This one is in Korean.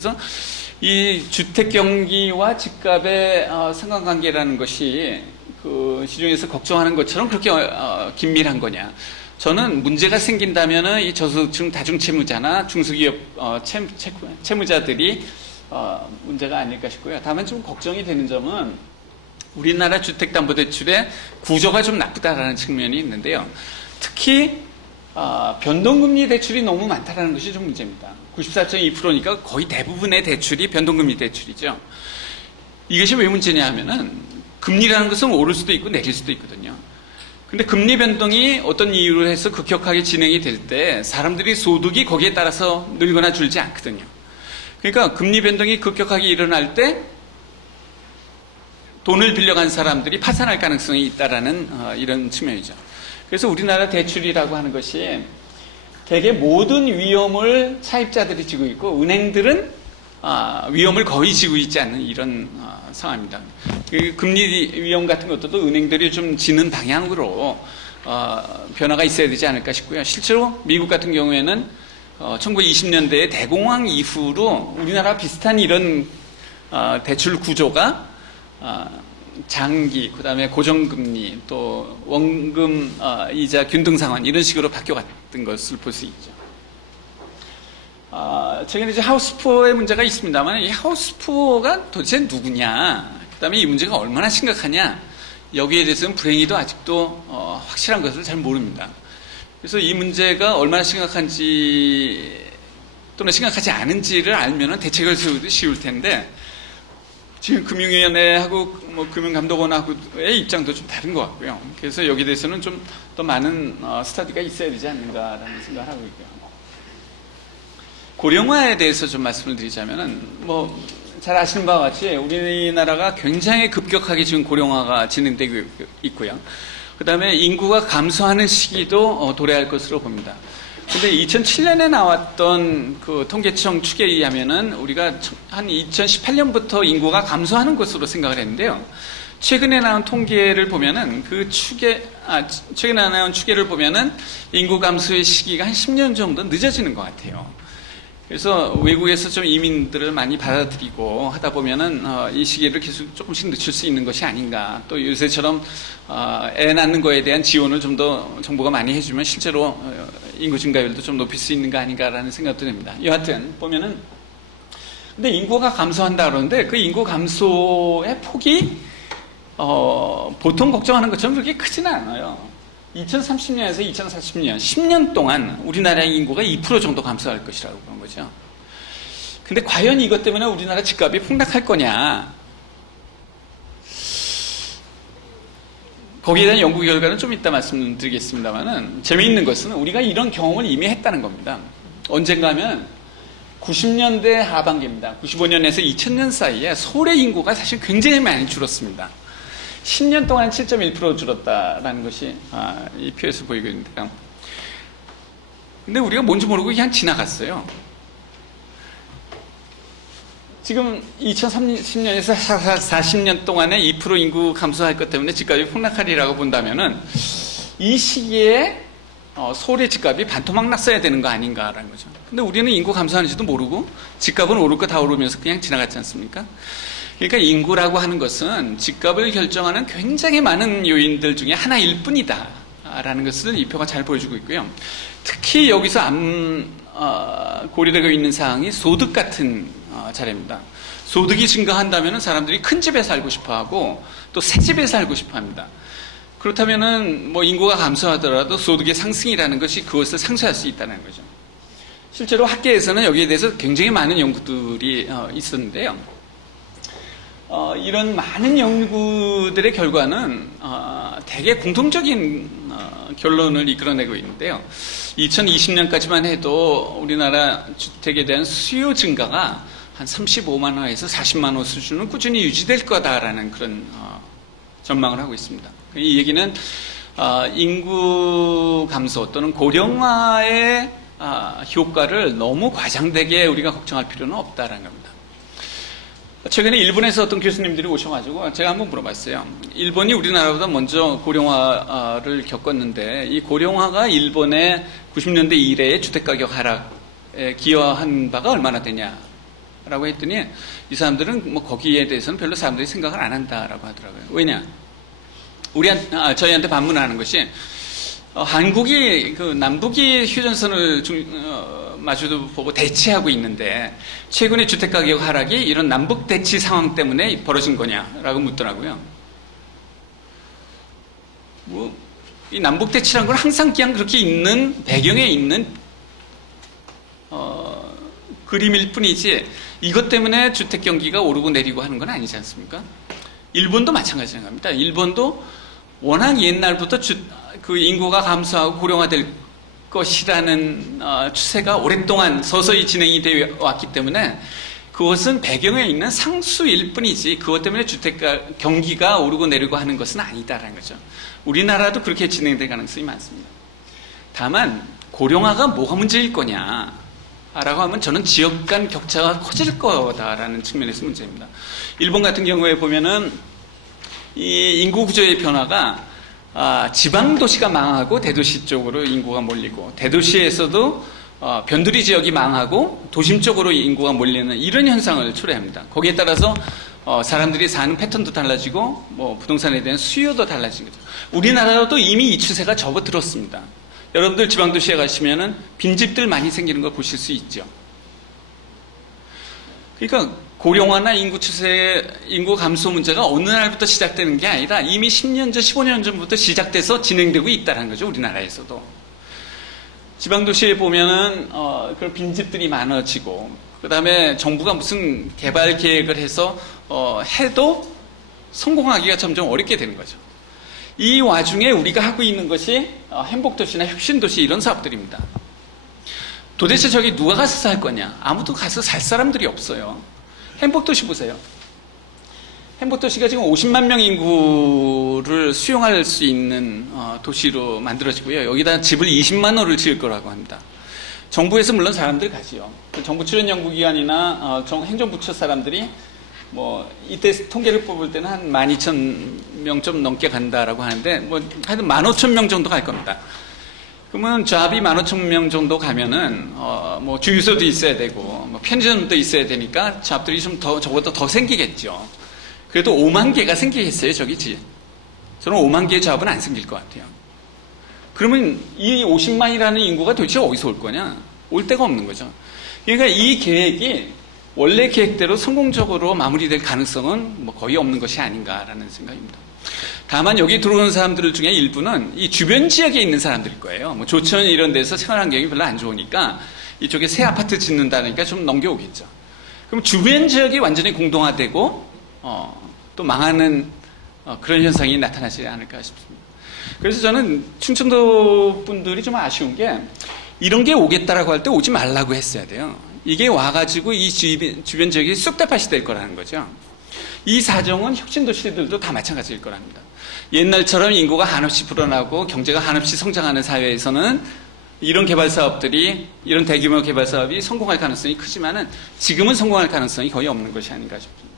그래서 이 주택 경기와 집값의 상관관계라는 것이 그 시중에서 걱정하는 것처럼 그렇게 긴밀한 거냐? 저는 문제가 생긴다면은 이 저소득층 다중채무자나 중소기업 채무자들이 문제가 아닐까 싶고요. 다만 좀 걱정이 되는 점은 우리나라 주택담보대출의 구조가 좀 나쁘다라는 측면이 있는데요. 특히 변동금리 대출이 너무 많다라는 것이 좀 문제입니다. 94.2%니까 거의 대부분의 대출이 변동금리 대출이죠. 이것이 왜 문제냐 하면은 금리라는 것은 오를 수도 있고 내릴 수도 있거든요. 근데 금리 변동이 어떤 이유로 해서 급격하게 진행이 될 때 사람들이 소득이 거기에 따라서 늘거나 줄지 않거든요. 그러니까 금리 변동이 급격하게 일어날 때 돈을 빌려간 사람들이 파산할 가능성이 있다라는 이런 측면이죠. 그래서 우리나라 대출이라고 하는 것이 대개 모든 위험을 차입자들이 지고 있고 은행들은 위험을 거의 지고 있지 않는 이런 상황입니다. 그 금리 위험 같은 것도 은행들이 좀 지는 방향으로 변화가 있어야 되지 않을까 싶고요. 실제로 미국 같은 경우에는 1920년대에 대공황 이후로 우리나라 비슷한 이런 대출 구조가 장기, 그 다음에 고정금리, 또 원금, 이자 균등 상환 이런 식으로 바뀌어갔던 것을 볼 수 있죠. 최근에 이제 하우스푸어의 문제가 있습니다만 이 하우스푸어가 도대체 누구냐, 그 다음에 이 문제가 얼마나 심각하냐, 여기에 대해서는 불행히도 아직도 확실한 것을 잘 모릅니다. 그래서 이 문제가 얼마나 심각한지 또는 심각하지 않은지를 알면은 대책을 세우기 쉬울 텐데 지금 금융위원회하고 뭐 금융감독원하고의 입장도 좀 다른 것 같고요. 그래서 여기에 대해서는 좀 더 많은 스터디가 있어야 되지 않는가라는 생각을 하고 있고요. 고령화에 대해서 좀 말씀을 드리자면은 뭐 잘 아시는 바와 같이 우리나라가 굉장히 급격하게 지금 고령화가 진행되고 있고요. 그 다음에 인구가 감소하는 시기도 도래할 것으로 봅니다. 근데 2007년에 나왔던 그 통계청 추계에 의하면은 우리가 한 2018년부터 인구가 감소하는 것으로 생각을 했는데요. 최근에 나온 통계를 보면은 최근에 나온 추계를 보면은 인구 감소의 시기가 한 10년 정도 늦어지는 것 같아요. 그래서 외국에서 좀 이민들을 많이 받아들이고 하다 보면은 이 시기를 계속 조금씩 늦출 수 있는 것이 아닌가. 또 요새처럼 애 낳는 거에 대한 지원을 좀 더 정부가 많이 해주면 실제로 인구 증가율도 좀 높일 수 있는 거 아닌가라는 생각도 듭니다. 여하튼 보면은 근데 인구가 감소한다 그러는데 그 인구 감소의 폭이 보통 걱정하는 것처럼 그렇게 크지는 않아요. 2030년에서 2040년 10년 동안 우리나라의 인구가 2% 정도 감소할 것이라고 그런 거죠. 근데 과연 이것 때문에 우리나라 집값이 폭락할 거냐? 거기에 대한 연구 결과는 좀 이따 말씀드리겠습니다만은 재미있는 것은 우리가 이런 경험을 이미 했다는 겁니다. 언젠가 하면 90년대 하반기입니다. 95년에서 2000년 사이에 서울의 인구가 사실 굉장히 많이 줄었습니다. 10년 동안 7.1% 줄었다라는 것이 이 표에서 보이고 있는데요. 근데 우리가 뭔지 모르고 그냥 지나갔어요. 지금 2030년에서 40년 동안에 2% 인구 감소할 것 때문에 집값이 폭락하리라고 본다면은 이 시기에 서울의 집값이 반토막 났어야 되는 거 아닌가라는 거죠. 근데 우리는 인구 감소하는지도 모르고 집값은 오를 거 다 오르면서 그냥 지나갔지 않습니까? 그러니까 인구라고 하는 것은 집값을 결정하는 굉장히 많은 요인들 중에 하나일 뿐이다 라는 것을 이 표가 잘 보여주고 있고요. 특히 여기서 고려되고 있는 사항이 소득 같은 자리입니다. 소득이 증가한다면 사람들이 큰 집에 살고 싶어하고 또 새 집에 살고 싶어합니다. 그렇다면은 뭐 인구가 감소하더라도 소득의 상승이라는 것이 그것을 상쇄할 수 있다는 거죠. 실제로 학계에서는 여기에 대해서 굉장히 많은 연구들이 있었는데요. 이런 많은 연구들의 결과는 대개 공통적인 결론을 이끌어내고 있는데요. 2020년까지만 해도 우리나라 주택에 대한 수요 증가가 한 35만 호에서 40만 호 수준은 꾸준히 유지될 거다라는 그런 전망을 하고 있습니다. 이 얘기는 인구 감소 또는 고령화의 효과를 너무 과장되게 우리가 걱정할 필요는 없다라는 겁니다. 최근에 일본에서 어떤 교수님들이 오셔가지고 제가 한번 물어봤어요. 일본이 우리나라보다 먼저 고령화를 겪었는데 이 고령화가 일본의 90년대 이래의 주택가격 하락에 기여한 바가 얼마나 되냐 라고 했더니 이 사람들은 뭐 거기에 대해서는 별로 사람들이 생각을 안 한다라고 하더라고요. 왜냐? 저희한테 반문하는 것이 한국이 그 남북이 휴전선을 마주도 보고 대치하고 있는데 최근에 주택가격 하락이 이런 남북 대치 상황 때문에 벌어진 거냐라고 묻더라고요. 뭐 이 남북 대치란 건 항상 그냥 그렇게 있는 배경에 있는 그림일 뿐이지 이것 때문에 주택 경기가 오르고 내리고 하는 건 아니지 않습니까? 일본도 마찬가지 생각합니다. 일본도 워낙 옛날부터 그 인구가 감소하고 고령화될 것이라는 추세가 오랫동안 서서히 진행이 되어 왔기 때문에 그것은 배경에 있는 상수일 뿐이지 그것 때문에 주택가 경기가 오르고 내리고 하는 것은 아니다라는 거죠. 우리나라도 그렇게 진행될 가능성이 많습니다. 다만 고령화가 뭐가 문제일 거냐 라고 하면 저는 지역 간 격차가 커질 거다라는 측면에서 문제입니다. 일본 같은 경우에 보면은 이 인구 구조의 변화가 지방 도시가 망하고 대도시 쪽으로 인구가 몰리고 대도시에서도 변두리 지역이 망하고 도심 쪽으로 인구가 몰리는 이런 현상을 초래합니다. 거기에 따라서 사람들이 사는 패턴도 달라지고 뭐 부동산에 대한 수요도 달라진 거죠. 우리나라도 이미 이 추세가 접어들었습니다. 여러분들 지방도시에 가시면은 빈집들 많이 생기는 걸 보실 수 있죠. 그러니까 고령화나 인구 추세, 인구 감소 문제가 어느 날부터 시작되는 게 아니라 이미 10년 전, 15년 전부터 시작돼서 진행되고 있다는 거죠. 우리나라에서도. 지방도시에 보면은 그런 빈집들이 많아지고 그 다음에 정부가 무슨 개발 계획을 해서 해도 성공하기가 점점 어렵게 되는 거죠. 이 와중에 우리가 하고 있는 것이 행복도시나 혁신도시 이런 사업들입니다. 도대체 저기 누가 가서 살 거냐? 아무도 가서 살 사람들이 없어요. 행복도시 보세요. 행복도시가 지금 50만 명 인구를 수용할 수 있는 도시로 만들어지고요. 여기다 집을 20만 호를 지을 거라고 합니다. 정부에서 물론 사람들 가지요. 정부 출연연구기관이나 행정부처 사람들이 뭐 이때 통계를 뽑을 때는 한 12,000명 좀 넘게 간다라고 하는데 뭐 하여튼 15,000명 정도 갈 겁니다. 그러면 잡이 15,000명 정도 가면은 뭐 주유소도 있어야 되고 뭐 편의점도 있어야 되니까 잡들이 좀 더 저보다 더 생기겠죠. 그래도 5만 개가 생기겠어요, 저기지. 저는 5만 개의 잡은 안 생길 것 같아요. 그러면 이 50만이라는 인구가 도대체 어디서 올 거냐? 올 데가 없는 거죠. 그러니까 이 계획이 원래 계획대로 성공적으로 마무리될 가능성은 뭐 거의 없는 것이 아닌가라는 생각입니다. 다만 여기 들어오는 사람들 중에 일부는 이 주변 지역에 있는 사람들일 거예요. 뭐 조천 이런 데서 생활 환경이 별로 안 좋으니까 이쪽에 새 아파트 짓는다니까 좀 넘겨오겠죠. 그럼 주변 지역이 완전히 공동화되고 또 망하는 그런 현상이 나타나지 않을까 싶습니다. 그래서 저는 충청도 분들이 좀 아쉬운 게 이런 게 오겠다라고 할 때 오지 말라고 했어야 돼요. 이게 와가지고 이 주변 지역이 쑥대밭이 될 거라는 거죠. 이 사정은 혁신도시들도 다 마찬가지일 거랍니다. 옛날처럼 인구가 한없이 불어나고 경제가 한없이 성장하는 사회에서는 이런 개발 사업들이, 이런 대규모 개발 사업이 성공할 가능성이 크지만은 지금은 성공할 가능성이 거의 없는 것이 아닌가 싶습니다.